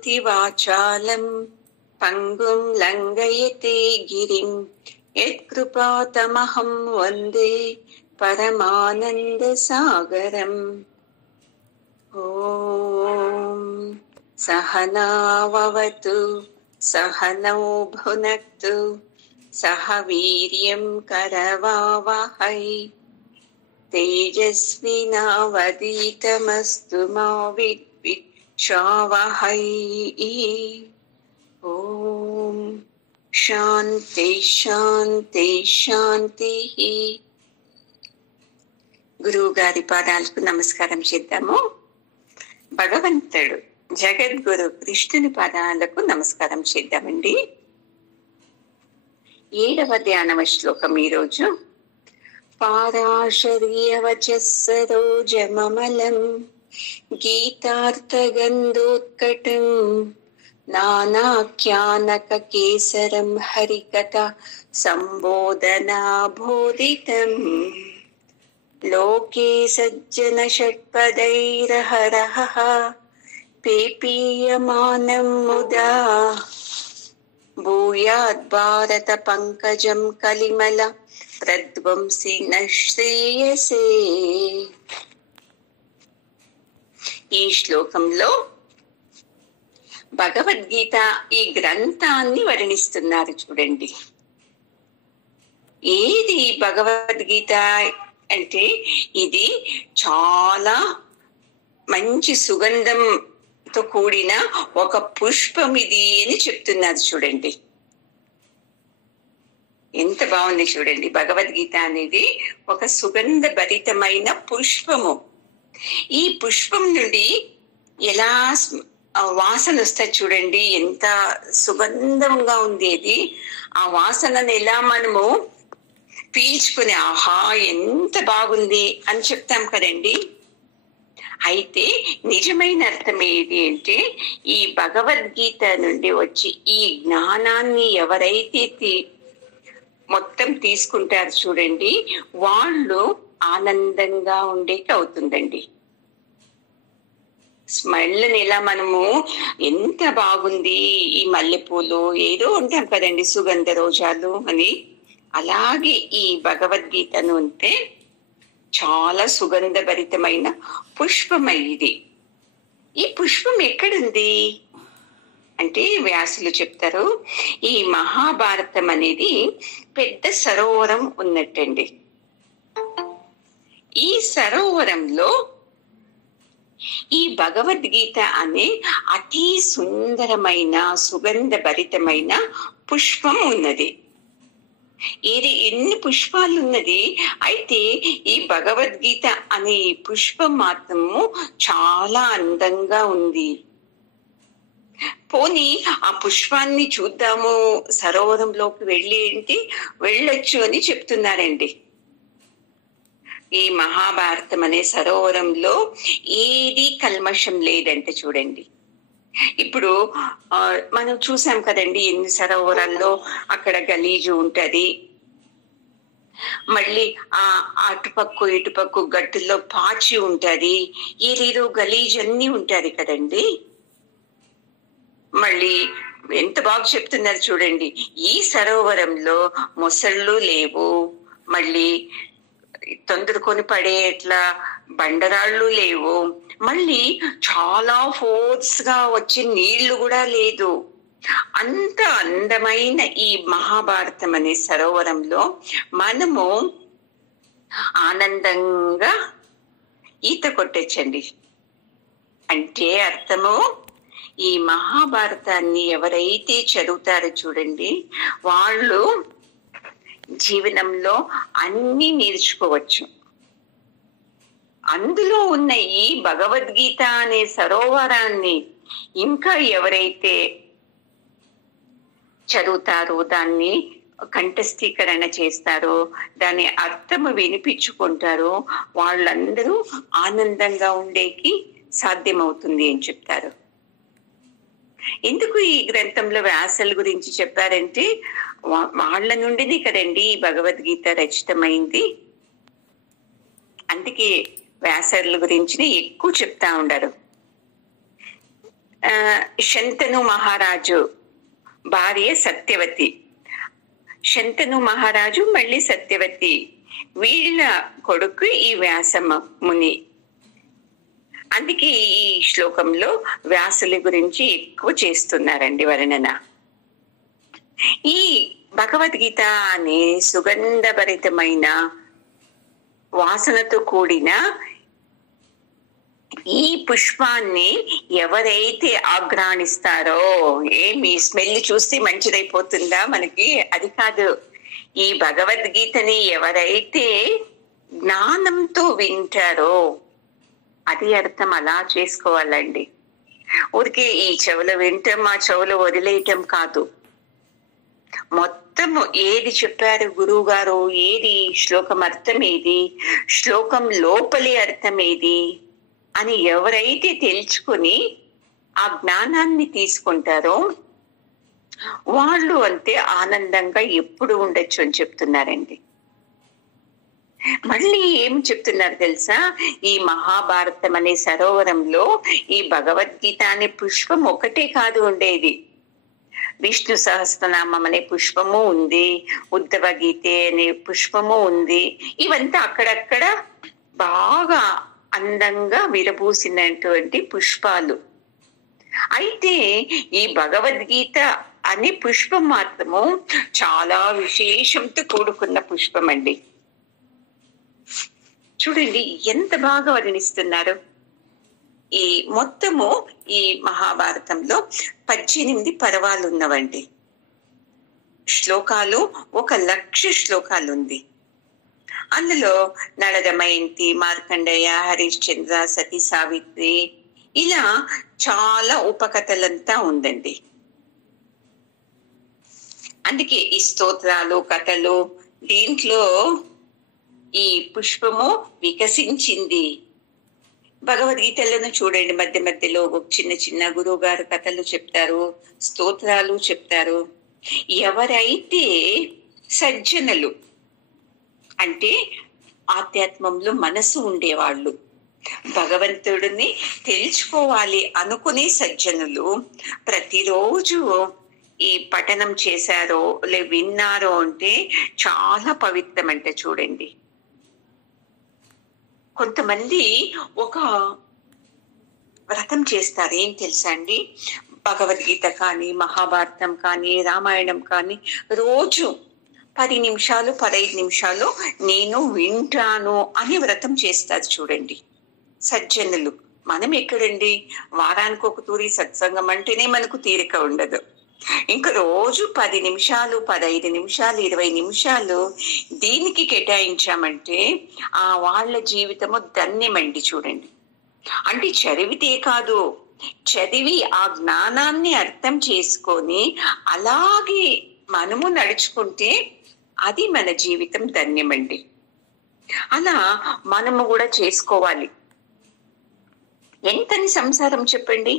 करोति वाचालं पंगुं लंघयते गिरिं यत्कृपातमहं वन्दे परमानन्दसागरम्। ॐ सहनाववतु सहनौ भुनक्तु सह वीर्यं करवावहै तेजस्विनावधीतमस्तु मा विद्विषावहै। ॐ शान्ति शान्ति शान्तिः। గురువు గారి పాదాలకు నమస్కారం చేద్దాము. భగవంతుడు జగద్గురు కృష్ణుని పాదాలకు నమస్కారం చేద్దామండి. 7వ ధ్యానవ శ్లోకం ఈరోజు. పారాశర్యవచః సరోజమమలం గీతార్థగంధోత్కటం నానాఖ్యానక కేసరం హరికథా సంబోధనా బోధితం లోకే సజ్జన షట్పదైరహరః పేపీయమానం ముదా భూయాద్ భారత పంకజం కలిమల ప్రధ్వంసి నశ్రేయసే. ఈ శ్లోకంలో భగవద్గీత ఈ గ్రంథాన్ని వర్ణిస్తున్నారు. చూడండి, ఏది భగవద్గీత అంటే ఇది చాలా మంచి సుగంధంతో కూడిన ఒక పుష్పం ఇది అని చెప్తున్నారు. చూడండి ఎంత బాగుంది. చూడండి, భగవద్గీత అనేది ఒక సుగంధ భరితమైన పుష్పము. ఈ పుష్పం నుండి ఎలా వాసన వస్తుంది చూడండి, ఎంత సుగంధంగా ఉంది అది. ఆ వాసనను ఎలా మనము పీల్చుకుని ఆహా ఎంత బాగుంది అని చెప్తాం కదండి. అయితే నిజమైన అర్థం ఏది అంటే, ఈ భగవద్గీత నుండి వచ్చి ఈ జ్ఞానాన్ని ఎవరైతే మొత్తం తీసుకుంటారు చూడండి, వాళ్ళు ఆనందంగా ఉండేకి అవుతుందండి. స్మెల్ని ఎలా మనము ఎంత బాగుంది ఈ మల్లెపూలు ఏదో ఉంటాం కదండి, సుగంధ రోజాలు అని, అలాగే ఈ భగవద్గీతను ఉంటే చాలా సుగంధభరితమైన పుష్పం ఇది. ఈ పుష్పం ఎక్కడుంది అంటే వ్యాసులు చెప్తారు, ఈ మహాభారతం అనేది పెద్ద సరోవరం ఉన్నట్టండి. ఈ సరోవరంలో ఈ భగవద్గీత అనే అతి సుందరమైన సుగంధభరితమైన పుష్పం ఉన్నది. ఇది ఎన్ని పుష్పాలు ఉన్నది. అయితే ఈ భగవద్గీత అనే పుష్పం మాత్రము చాలా అందంగా ఉంది. పోనీ ఆ పుష్పాన్ని చూద్దాము, సరోవరంలోకి వెళ్ళొచ్చు అని చెప్తున్నారండి. ఈ మహాభారతం అనే సరోవరంలో ఏది కల్మషం లేదంటే చూడండి. ఇప్పుడు మనం చూసాం కదండి, ఎన్ని సరోవరాల్లో అక్కడ గలీజు ఉంటది. మళ్ళీ అటుపక్కు ఇటుపక్కు గట్టుల్లో పాచి ఉంటది, ఏదేదో గలీజ్ అన్ని ఉంటది కదండి. మళ్ళీ ఎంత బాగా చెప్తున్నారు చూడండి, ఈ సరోవరంలో మొసళ్ళు లేవు, మళ్ళీ తొందరకొని పడేట్లా బండరాళ్ళు లేవు, మళ్ళీ చాలా ఫోర్స్ గా వచ్చే నీళ్లు కూడా లేదు. అంత అందమైన ఈ మహాభారతం అనే సరోవరంలో మనము ఆనందంగా ఈత కొట్టొచ్చండి. అంటే అర్థము, ఈ మహాభారతాన్ని ఎవరైతే చదువుతారో చూడండి, వాళ్ళు జీవనంలో అన్ని నేర్చుకోవచ్చు. అందులో ఉన్న ఈ భగవద్గీత అనే సరోవరాన్ని ఇంకా ఎవరైతే చదువుతారో, దాన్ని కంఠస్థీకరణ చేస్తారో, దాని అర్థము వినిపించుకుంటారో, వాళ్ళందరూ ఆనందంగా ఉండేకి సాధ్యమవుతుంది అని చెప్తారు. ఎందుకు ఈ గ్రంథంలో వ్యాసుల గురించి చెప్పారంటే, వాళ్ళ నుండినే కదండి ఈ భగవద్గీత రచితమైంది. అందుకే వ్యాసుల గురించి ఎక్కువ చెప్తా ఉండరు. ఆ శంతను మహారాజు భార్య సత్యవతి, శంతను మహారాజు మళ్ళీ సత్యవతి, వీళ్ళ కొడుకు ఈ వ్యాస ముని. అందుకే ఈ శ్లోకంలో వ్యాసుల గురించి ఎక్కువ చేస్తున్నారండి వర్ణన. ఈ భగవద్గీత అనే సుగంధభరితమైన వాసనతో కూడిన ఈ పుష్పాన్ని ఎవరైతే ఆఘ్రాణిస్తారో, ఏమి స్మెల్ చూస్తే మంచిదైపోతుందా మనకి? అది కాదు. ఈ భగవద్గీతని ఎవరైతే జ్ఞానంతో వింటారో అది అర్థం. అలా చేసుకోవాలండి. ఊరికే ఈ చెవులు వింటాం, ఆ చెవులు వదిలేయటం కాదు. మొత్తము ఏది చెప్పారు గురువు గారు, ఏది శ్లోకం అర్థం, ఏది శ్లోకం లోపలి అర్థం ఏది అని ఎవరైతే తెలుసుకుని ఆ జ్ఞానాన్ని తీసుకుంటారో వాళ్ళు అంతే ఆనందంగా ఎప్పుడు ఉండొచ్చు అని చెప్తున్నారండి. మళ్ళీ ఏం చెప్తున్నారు తెలుసా? ఈ మహాభారతం అనే సరోవరంలో ఈ భగవద్గీత అనే పుష్పం ఒకటే కాదు ఉండేది. విష్ణు సహస్రనామం అనే పుష్పము ఉంది, ఉద్ధవ గీతే అనే పుష్పము ఉంది. ఇవంతా అక్కడక్కడ బాగా అందంగా విరబూసినటువంటి పుష్పాలు. అయితే ఈ భగవద్గీత అనే పుష్పం మాత్రము చాలా విశేషంతో కూడుకున్న పుష్పం అండి. చూడండి ఎంత బాగా వర్ణిస్తున్నారు. ఈ మొత్తము ఈ మహాభారతంలో 18 పర్వాలు ఉన్నవండి. శ్లోకాలు 1,00,000 శ్లోకాలు ఉంది. అందులో నళ దమయంతి, మార్కండేయ, హరిశ్చంద్ర, సతీ సావిత్రి, ఇలా చాలా ఉపకథలంతా ఉందండి. అందుకే ఈ స్తోత్రాలు, కథలు, దీంట్లో ఈ పుష్పము వికసించింది. భగవద్గీతలను చూడండి, మధ్య మధ్యలో చిన్న చిన్న గురువు గారు కథలు చెప్తారు, స్తోత్రాలు చెప్తారు. ఎవరైతే సజ్జనులు అంటే ఆధ్యాత్మంలో మనసు ఉండేవాళ్ళు, భగవంతుడిని తెలుసుకోవాలి అనుకునే సజ్జనులు ప్రతిరోజు ఈ పఠనం చేశారో విన్నారో అంటే చాలా పవిత్రం అంటే చూడండి. కొంతమంది ఒక వ్రతం చేస్తారు, ఏం తెలుసా అండి? భగవద్గీత కానీ, మహాభారతం కానీ, రామాయణం కానీ రోజు 10 నిమిషాలు 15 నిమిషాలు నేను వింటాను అని వ్రతం చేస్తారు చూడండి సజ్జనులు. మనం ఎక్కడండి, వారానికి ఒక తూరి సత్సంగం అంటేనే మనకు తీరిక ఉండదు. ఇంకా రోజు 10 నిమిషాలు 15 నిమిషాలు 20 నిమిషాలు దీనికి కేటాయించామంటే ఆ వాళ్ళ జీవితము ధన్యమండి. చూడండి, అంటే చదివితే కాదు, చదివి ఆ జ్ఞానాన్ని అర్థం చేసుకొని అలాగే మనము నడుచుకుంటే అది మన జీవితం ధన్యమండి. అలా మనము కూడా చేసుకోవాలి. ఎంతని సంసారం చెప్పండి,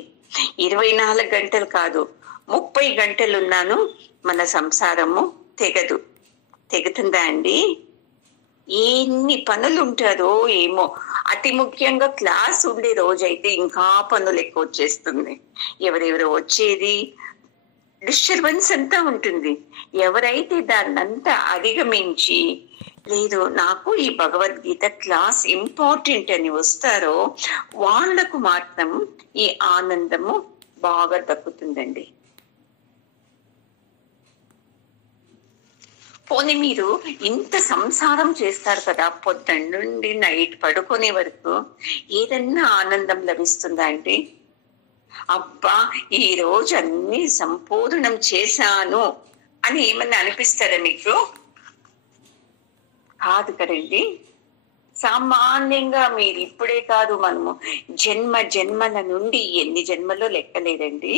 24 గంటలు కాదు 30 గంటలు ఉన్నాను, మన సంసారము తెగదు. తెగుతుందా అండి? ఎన్ని పనులు ఉంటారో ఏమో. అతి ముఖ్యంగా క్లాస్ ఉండే రోజైతే ఇంకా పనులు ఎక్కువ వచ్చేస్తుంది. ఎవరెవరో వచ్చేది, డిస్టర్బెన్స్ అంతా ఉంటుంది. ఎవరైతే దాన్నంతా అధిగమించి లేదు నాకు ఈ భగవద్గీత క్లాస్ ఇంపార్టెంట్ అని వస్తారో వాళ్లకు మాత్రం ఈ ఆనందము బాగా దక్కుతుందండి. పోనీ మీరు ఇంత సంసారం చేస్తారు కదా, పొద్దున్న నుండి నైట్ పడుకునే వరకు ఏదన్నా ఆనందం లభిస్తుందా అండి? అబ్బా ఈ రోజు అన్ని సంపూర్ణం చేశాను అని ఏమన్నా అనిపిస్తారా మీకు? కాదు కదండి. సామాన్యంగా మీరు ఇప్పుడే కాదు, మనము జన్మ జన్మల నుండి ఎన్ని జన్మలో లెక్కలేదండి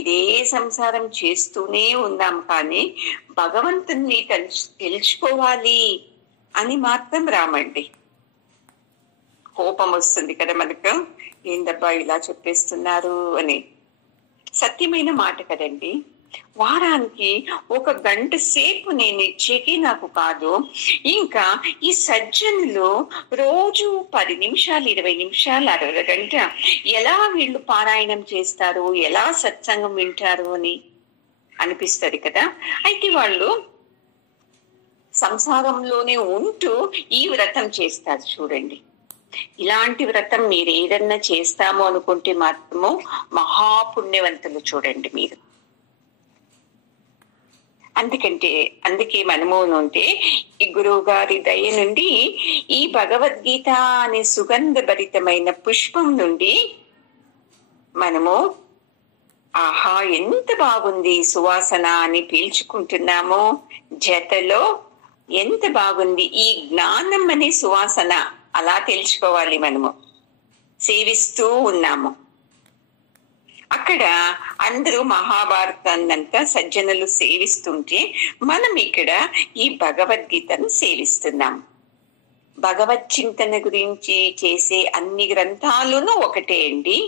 ఇదే సంసారం చేస్తూనే ఉన్నాం. కానీ భగవంతుని తెలుసుకోవాలి అని మాత్రం రామండి. కోపం వస్తుంది కదా మనకు, ఏందబ్బా ఇలా చెప్పేస్తున్నారు అని. సత్యమైన మాట కదండి. వారానికి 1 గంట సేపు నేను ఇచ్చేకి నాకు కాదు. ఇంకా ఈ సజ్జనులు రోజు 10 నిమిషాలు, 20 నిమిషాలు, అరగంట ఎలా వీళ్ళు పారాయణం చేస్తారు, ఎలా సత్సంగం వింటారు అని అనిపిస్తుంది కదా. అయితే వాళ్ళు సంసారంలోనే ఉంటూ ఈ వ్రతం చేస్తారు చూడండి. ఇలాంటి వ్రతం మీరు ఏదన్నా చేస్తాము అనుకుంటే మాత్రము మహాపుణ్యవంతులు చూడండి మీరు. అందుకే మనము ఉంటే ఈ గురువు గారి దయ నుండి ఈ భగవద్గీత అనే సుగంధభరితమైన పుష్పం నుండి మనము ఆహా ఎంత బాగుంది సువాసన అని పీల్చుకుంటున్నాము. జతలో ఎంత బాగుంది ఈ జ్ఞానం అనే సువాసన అలా తెలుసుకోవాలి. మనము సేవిస్తూ ఉన్నాము. అక్కడ అందరూ మహాభారతాన్నంతా సజ్జనులు సేవిస్తుంటే మనం ఇక్కడ ఈ భగవద్గీతను సేవిస్తున్నాం. భగవత్ చింతన గురించి చేసే అన్ని గ్రంథాలను ఒకటే అండి.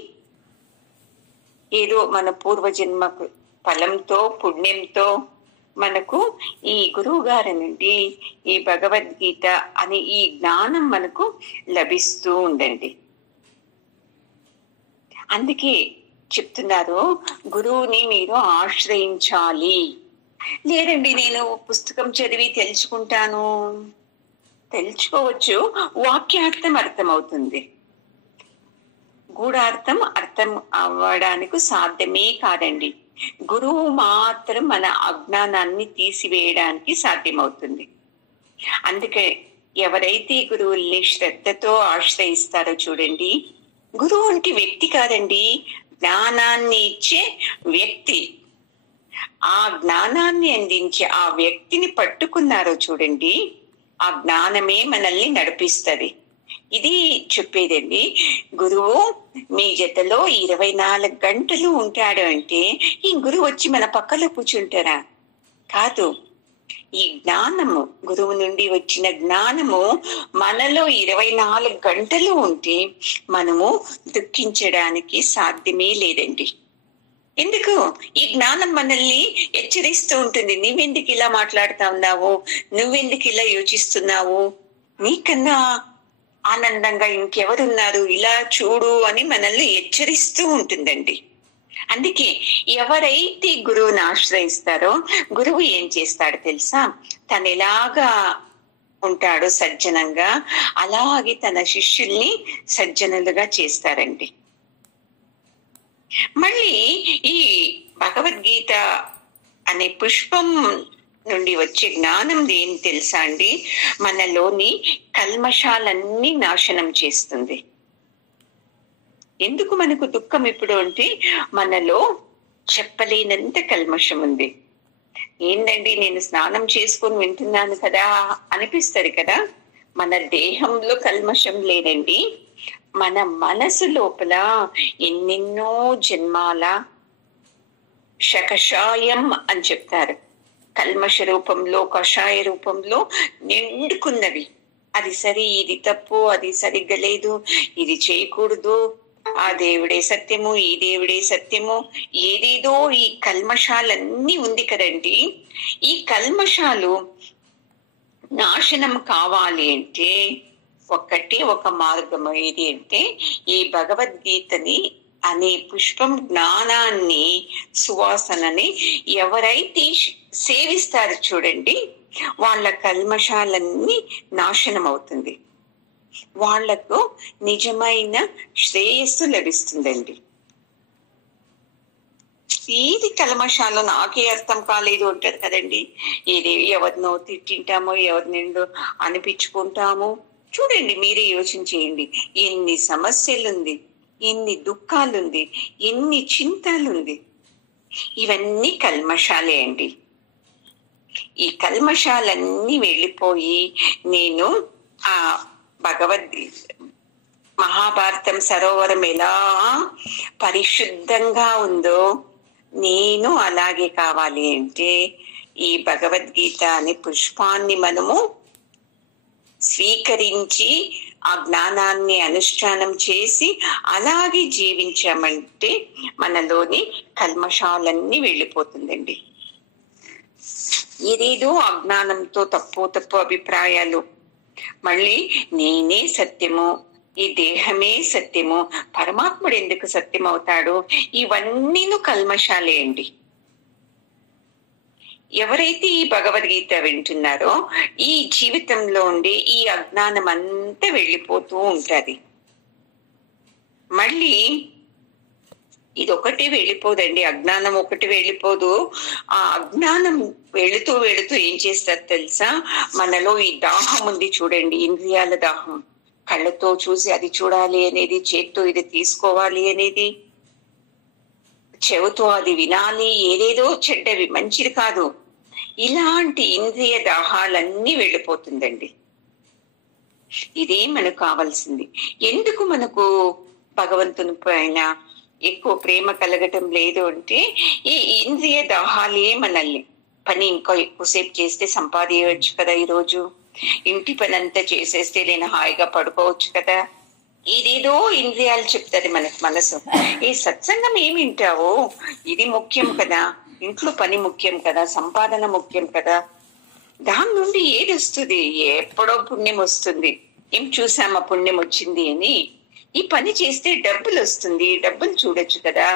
ఏదో మన పూర్వజన్మ ఫలంతో పుణ్యంతో మనకు ఈ గురువు గారి నుండి ఈ భగవద్గీత అనే ఈ జ్ఞానం మనకు లభిస్తూ ఉందండి. అందుకే చెప్తున్నారు గురువుని మీరు ఆశ్రయించాలి. లేదండి నేను పుస్తకం చదివి తెలుసుకోవచ్చు, వాక్యార్థం అర్థమవుతుంది, గూఢార్థం అర్థం అవ్వడానికి సాధ్యమే కాదండి. గురువు మాత్రం మన అజ్ఞానాన్ని తీసివేయడానికి సాధ్యమవుతుంది. అందుకే ఎవరైతే గురువుల్ని శ్రద్ధతో ఆశ్రయిస్తారో చూడండి, గురువు అంటే వ్యక్తి కాదండి, జ్ఞానాన్ని ఇచ్చే వ్యక్తి. ఆ జ్ఞానాన్ని అందించే ఆ వ్యక్తిని పట్టుకున్నారో చూడండి, ఆ జ్ఞానమే మనల్ని నడిపిస్తుంది. ఇది చెప్పేదండి. గురువు మీ జతలో 24 గంటలు ఉంటాడు అంటే ఈ గురువు వచ్చి మన పక్కలో కూర్చుంటారా? కాదు. ఈ జ్ఞానము, గురువు నుండి వచ్చిన జ్ఞానము మనలో 24 గంటలు ఉంటే మనము దుఃఖించడానికి సాధ్యమే లేదండి. ఎందుకు? ఈ జ్ఞానం మనల్ని హెచ్చరిస్తూ ఉంటుంది. నువ్వెందుకు ఇలా మాట్లాడుతా ఉన్నావు, నువ్వెందుకు ఇలా యోచిస్తున్నావు, నీకన్నా ఆనందంగా ఇంకెవరున్నారు, ఇలా చూడు అని మనల్ని హెచ్చరిస్తూ ఉంటుందండి. అందుకే ఎవరైతే గురువుని ఆశ్రయిస్తారో గురువు ఏం చేస్తాడో తెలుసా? తను ఎలాగా ఉంటాడో సజ్జనంగా, అలాగే తన శిష్యుల్ని సజ్జనులుగా చేస్తారండి. మళ్ళీ ఈ భగవద్గీత అనే పుష్పం నుండి వచ్చే జ్ఞానం ఏం తెలుసా అండి? మనలోని కల్మషాలన్నీ నాశనం చేస్తుంది. ఎందుకు మనకు దుఃఖం ఇప్పుడు అంటే మనలో చెప్పలేనంత కల్మషం ఉంది. ఏంటండి నేను స్నానం చేసుకొని వింటున్నాను కదా అనిపిస్తుంది కదా. మన దేహంలో కల్మషం లేదండి, మన మనసు లోపల ఎన్నెన్నో జన్మాల కషాయం అని చెప్తారు. కల్మష రూపంలో, కషాయ రూపంలో నిండుకున్నవి. అది సరి, ఇది తప్పు, అది సరిగ్గా లేదు, ఇది చేయకూడదు, ఆ దేవుడే సత్యము, ఈ దేవుడే సత్యము, ఏదేదో ఈ కల్మషాలన్నీ ఉంది కదండి. ఈ కల్మషాలు నాశనం కావాలి అంటే ఒక మార్గము ఏది అంటే ఈ భగవద్గీతని అనే పుష్పం జ్ఞానాన్ని, సువాసనని ఎవరైతే సేవిస్తారు చూడండి, వాళ్ళ కల్మషాలన్నీ నాశనం అవుతుంది. వాళ్లకు నిజమైన శ్రేయస్సు లభిస్తుందండి. ఏది కల్మషాలు నాకే అర్థం కాలేదు అంటారు కదండి. ఏది ఎవరినో తిట్టింటామో, ఎవరినిండో అనిపించుకుంటామో. చూడండి, మీరే యోచన చేయండి. ఎన్ని సమస్యలుంది, ఎన్ని దుఃఖాలుంది, ఎన్ని చింతలుంది. ఇవన్నీ కల్మషాలే అండి. ఈ కల్మషాలన్నీ వెళ్ళిపోయి నేను ఆ మహాభారతం సరోవరం ఎలా పరిశుద్ధంగా ఉందో నేను అలాగే కావాలి అంటే ఈ భగవద్గీత అనే పుష్పాన్ని మనము స్వీకరించి ఆ జ్ఞానాన్ని అనుష్ఠానం చేసి అలాగే జీవించామంటే మనలోని కల్మషాలన్నీ వెళ్ళిపోతుందండి. ఏదేదో అజ్ఞానంతో తప్పు అభిప్రాయాలు, మళ్ళీ నేనే సత్యము, ఈ దేహమే సత్యము, పరమాత్ముడు ఎందుకు సత్యం అవుతాడు, ఇవన్నీను కల్మషాలే అండి. ఎవరైతే ఈ భగవద్గీత వింటున్నారో ఈ జీవితంలో ఉండి ఈ అజ్ఞానం అంతా వెళ్ళిపోతూ ఉంటది. మళ్ళీ ఇదొకటి వెళ్ళిపోదండి, అజ్ఞానం ఒకటి వెళ్ళిపోదు. ఆ అజ్ఞానం వెళుతూ వెళుతూ ఏం చేస్తారు తెలుసా, మనలో ఈ దాహం ఉంది చూడండి, ఇంద్రియాల దాహం, కళ్ళతో చూసి అది చూడాలి అనేది, చేత్తో ఇది తీసుకోవాలి అనేది, చెవుతో అది వినాలి, ఏదేదో చెడ్డవి మంచిది కాదు, ఇలాంటి ఇంద్రియ దాహాలన్నీ వెళ్ళిపోతుందండి. ఇదే మనకు కావాల్సింది. ఎందుకు మనకు భగవంతుని పైన ఎక్కువ ప్రేమ కలగటం లేదు అంటే, ఈ ఇంద్రియ దాహాలే మనల్ని, పని ఇంకా ఎక్కువసేపు చేస్తే సంపాదించవచ్చు కదా, ఈరోజు ఇంటి పని అంతా చేసేస్తే నేను హాయిగా పడుకోవచ్చు కదా, ఇదేదో ఇంద్రియాలు చెప్తాది మనకు మనసు. ఈ సత్సంగం ఏమి వింటావో, ఇది ముఖ్యం కదా, ఇంట్లో పని ముఖ్యం కదా, సంపాదన ముఖ్యం కదా, దాని నుండి ఏది వస్తుంది, ఎప్పుడో పుణ్యం వస్తుంది, ఏం చూసామా పుణ్యం వచ్చింది అని, ఈ పని చేస్తే డబ్బులు వస్తుంది, డబ్బులు చూడొచ్చు కదా,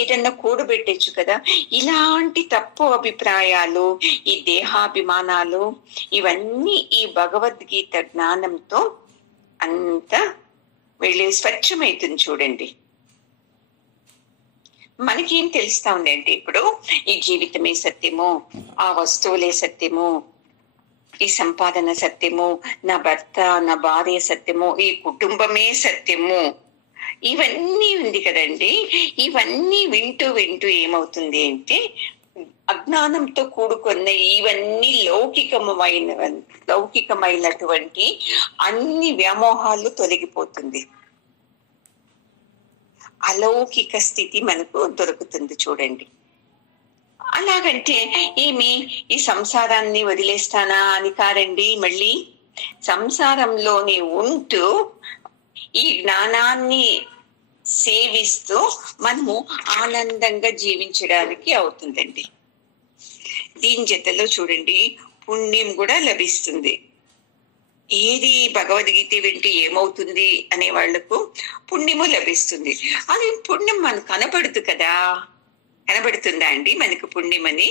ఏదన్నా కూడబెట్టచ్చు కదా. ఇలాంటి తప్పు అభిప్రాయాలు, ఈ దేహాభిమానాలు, ఇవన్నీ ఈ భగవద్గీత జ్ఞానంతో అంతా వెళ్ళి స్వచ్ఛమైతుంది చూడండి. మనకేం తెలుస్తా ఉందంటే, ఇప్పుడు ఈ జీవితమే సత్యము, ఆ వస్తువులే సత్యము, ఈ సంపాదన సత్యము, నా భర్త నా భార్య సత్యము, ఈ కుటుంబమే సత్యము, ఇవన్నీ ఉంది కదండి. ఇవన్నీ వింటూ వింటూ ఏమవుతుంది అంటే, అజ్ఞానంతో కూడుకున్న ఇవన్నీ లౌకికమైనటువంటి అన్ని వ్యామోహాలు తొలగిపోతుంది, అలౌకిక స్థితి మనకు దొరుకుతుంది చూడండి. అలాగంటే ఏమి, ఈ సంసారాన్ని వదిలేస్తానా అని కారండి. మళ్ళీ సంసారంలోనే ఉంటూ ఈ జ్ఞానాన్ని సేవిస్తూ మనము ఆనందంగా జీవించడానికి అవుతుందండి. దీని జతలో చూడండి పుణ్యం కూడా లభిస్తుంది. ఏది భగవద్గీత వింటే ఏమవుతుంది అనే వాళ్లకు పుణ్యము లభిస్తుంది. అది పుణ్యం మనకు కనబడుతు కదా, కనబడుతుందా అండి మనకు పుణ్యం అని?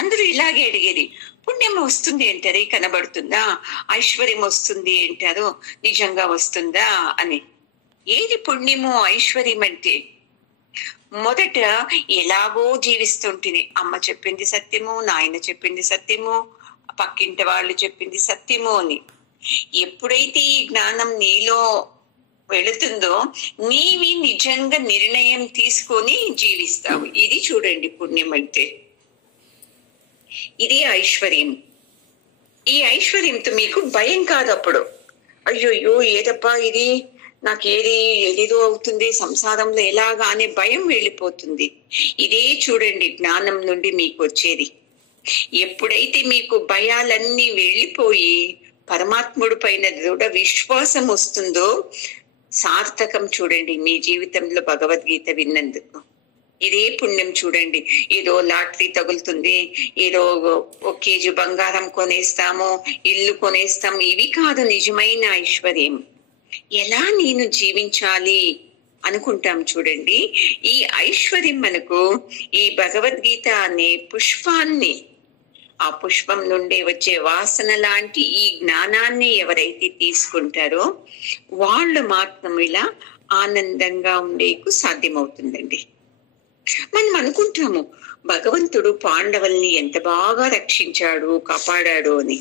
అందరూ ఇలాగే అడిగేది, పుణ్యం వస్తుంది అంటారు, కనబడుతుందా? ఐశ్వర్యం వస్తుంది అంటారు, నిజంగా వస్తుందా అని. ఏది పుణ్యము ఐశ్వర్యం అంటే? మొదట ఎలాగో జీవిస్తుంటుంది, అమ్మ చెప్పింది సత్యము, నాయన చెప్పింది సత్యము, పక్కింటి వాళ్ళు చెప్పింది సత్యము అని. ఎప్పుడైతే ఈ జ్ఞానం నీలో వెళుతుందో నీవి నిజంగా నిర్ణయం తీసుకొని జీవిస్తావు. ఇది చూడండి పుణ్యం అంటే, ఇది ఐశ్వర్యం. ఈ ఐశ్వర్యంతో మీకు భయం కాదు. అప్పుడు అయ్యోయ్యో ఏదప్పా ఇది, నాకు ఏదేదో అవుతుంది సంసారంలో ఎలాగా అనే భయం వెళ్ళిపోతుంది. ఇదే చూడండి జ్ఞానం నుండి మీకు వచ్చేది. ఎప్పుడైతే మీకు భయాలన్నీ వెళ్ళిపోయి పరమాత్ముడి పైన దృఢ విశ్వాసం వస్తుందో సార్థకం చూడండి మీ జీవితంలో భగవద్గీత విన్నందుకు. ఇదే పుణ్యం చూడండి. ఏదో లాటరీ తగులుతుంది, ఏదో 1 కేజీ బంగారం కొనేస్తాము, ఇల్లు కొనేస్తాము, ఇవి కాదు నిజమైన ఐశ్వర్యం. ఎలా నేను జీవించాలి అనుకుంటాం చూడండి. ఈ ఐశ్వర్యం మనకు ఈ భగవద్గీత అనే పుష్పాన్ని, ఆ పుష్పం నుండి వచ్చే వాసన లాంటి ఈ జ్ఞానాన్ని ఎవరైతే తీసుకుంటారో వాళ్ళు మాత్రం ఇలా ఆనందంగా ఉండేకు సాధ్యమవుతుందండి. మనం అనుకుంటాము భగవంతుడు పాండవుల్ని ఎంత బాగా రక్షించాడు, కాపాడాడు అని.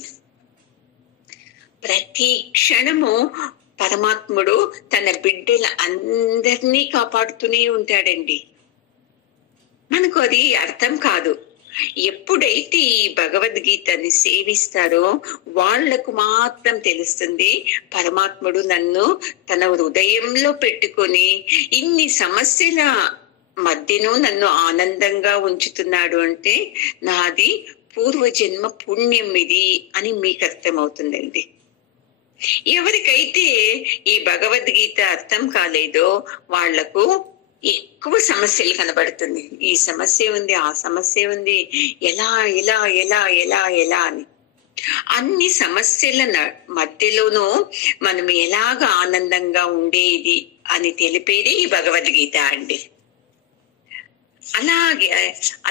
ప్రతి క్షణము పరమాత్ముడు తన బిడ్డల అందరినీ కాపాడుతూనే ఉంటాడండి. మనకు అది అర్థం కాదు. ఎప్పుడైతే ఈ భగవద్గీతని సేవిస్తారో వాళ్లకు మాత్రం తెలుస్తుంది పరమాత్ముడు నన్ను తన హృదయంలో పెట్టుకొని ఇన్ని సమస్యల మధ్యను నన్ను ఆనందంగా ఉంచుతున్నాడు అంటే నాది పూర్వజన్మ పుణ్యం ఇది అని మీకు అర్థమవుతుందండి. ఎవరికైతే ఈ భగవద్గీత అర్థం కాలేదో వాళ్లకు ఎక్కువ సమస్యలు కనబడుతుంది. ఈ సమస్య ఉంది, ఆ సమస్య ఉంది, ఎలా ఎలా ఎలా ఎలా ఎలా అని. అన్ని సమస్యల మధ్యలోనూ మనం ఎలాగ ఆనందంగా ఉండేది అని తెలిపేది ఈ భగవద్గీత అండి.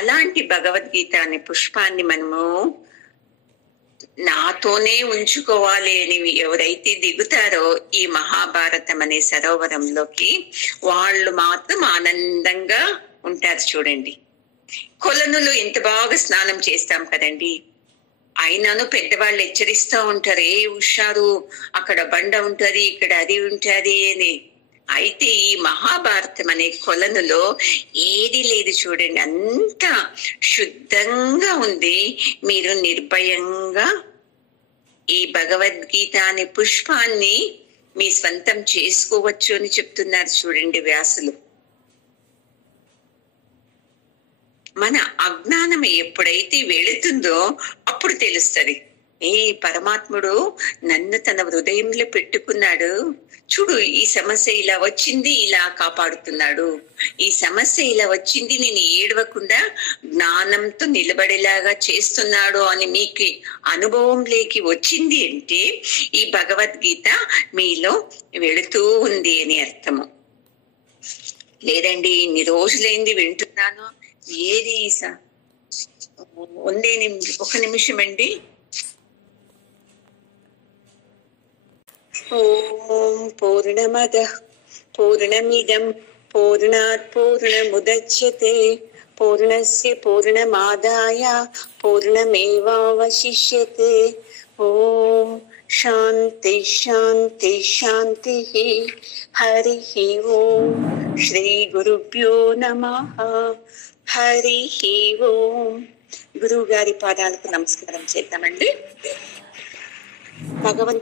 అలాంటి భగవద్గీత అనే పుష్పాన్ని మనము నాతోనే ఉంచుకోవాలి అని ఎవరైతే దిగుతారో ఈ మహాభారతం అనే సరోవరంలోకి, వాళ్ళు మాత్రం ఆనందంగా ఉంటారు. చూడండి, కొలనులో ఎంత బాగా స్నానం చేస్తాం కదండి, అయినాను పెద్దవాళ్ళు హెచ్చరిస్తూ ఉంటారు, ఏ హుషారు, అక్కడ బండ ఉంటది, ఇక్కడ అది ఉంటది అని. అయితే ఈ మహాభారతం అనే కొలనులో ఏది లేదు చూడండి, అంత శుద్ధంగా ఉంది. మీరు నిర్భయంగా ఈ భగవద్గీత అనే పుష్పాన్ని మీ స్వంతం చేసుకోవచ్చు అని చెప్తున్నారు చూడండి వ్యాసులు. మన అజ్ఞానం ఎప్పుడైతే వెళుతుందో అప్పుడు తెలుస్తుంది, ఏ పరమాత్ముడు నన్ను తన హృదయంలో పెట్టుకున్నాడు, చూడు ఈ సమస్య ఇలా వచ్చింది, ఇలా కాపాడుతున్నాడు, ఈ సమస్య ఇలా వచ్చింది, నేను ఏడవకుండా జ్ఞానంతో నిలబడేలాగా చేస్తున్నాడు అని మీకు అనుభవంలోకి వచ్చింది అంటే ఈ భగవద్గీత మీలో వెళుతూ ఉంది అని అర్థము. లేదండి ఇన్ని రోజులైంది వింటున్నాను, ఏది ఒక నిమిషం అండి. ఓం పూర్ణమదః పూర్ణమిదం పూర్ణాత్ పూర్ణముదచ్యతే పూర్ణస్య పూర్ణమాదాయ పూర్ణమేవావశిష్యతే. ఓం శాంతి శాంతి శాంతి. హరి ఓం. శ్రీ గురుభ్యో నమః. హరి ఓం. గురువు గారి పాదాలకు నమస్కారం చేద్దామండి. భగవంతు